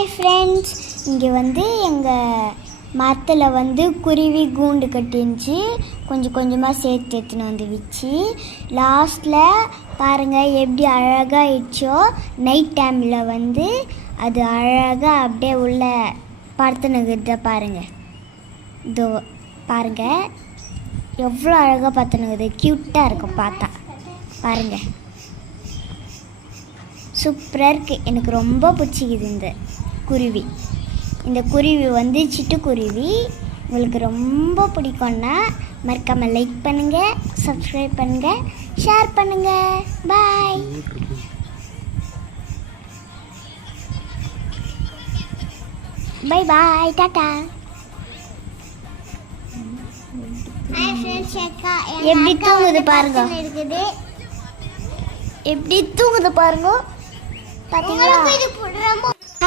Hi friends, இங்கே வந்து எங்கள் மரத்தில் வந்து குருவி கூண்டு கட்டிருந்துச்சு. கொஞ்சம் கொஞ்சமாக சேர்த்து எடுத்துன்னு வந்து வச்சு லாஸ்ட்டில் பாருங்கள் எப்படி அழகாகிடுச்சோ. நைட் டைமில் வந்து அது அழகாக அப்படியே உள்ள படுத்துனுக்குறத பாருங்கள். இதோ பாருங்கள் எவ்வளோ அழகாக படுத்துனுக்குது. க்யூட்டாக இருக்கும் பார்த்தா. பாருங்கள் சூப்பராக இருக்குது. எனக்கு ரொம்ப பிடிச்சிக்குது இந்த குருவி. இந்த குருவி வந்து சிட்டுக்குருவி. உங்களுக்கு ரொம்ப பிடிக்கும்னா மறக்காமல் லைக் பண்ணுங்கள், சப்ஸ்கிரைப் பண்ணுங்கள், ஷேர் பண்ணுங்கள். பாய். பை பாய், டாட்டா. எப்படி தூங்குது பாருங்க, எப்படி தூங்குது பாருங்க. பார்த்தீங்களா?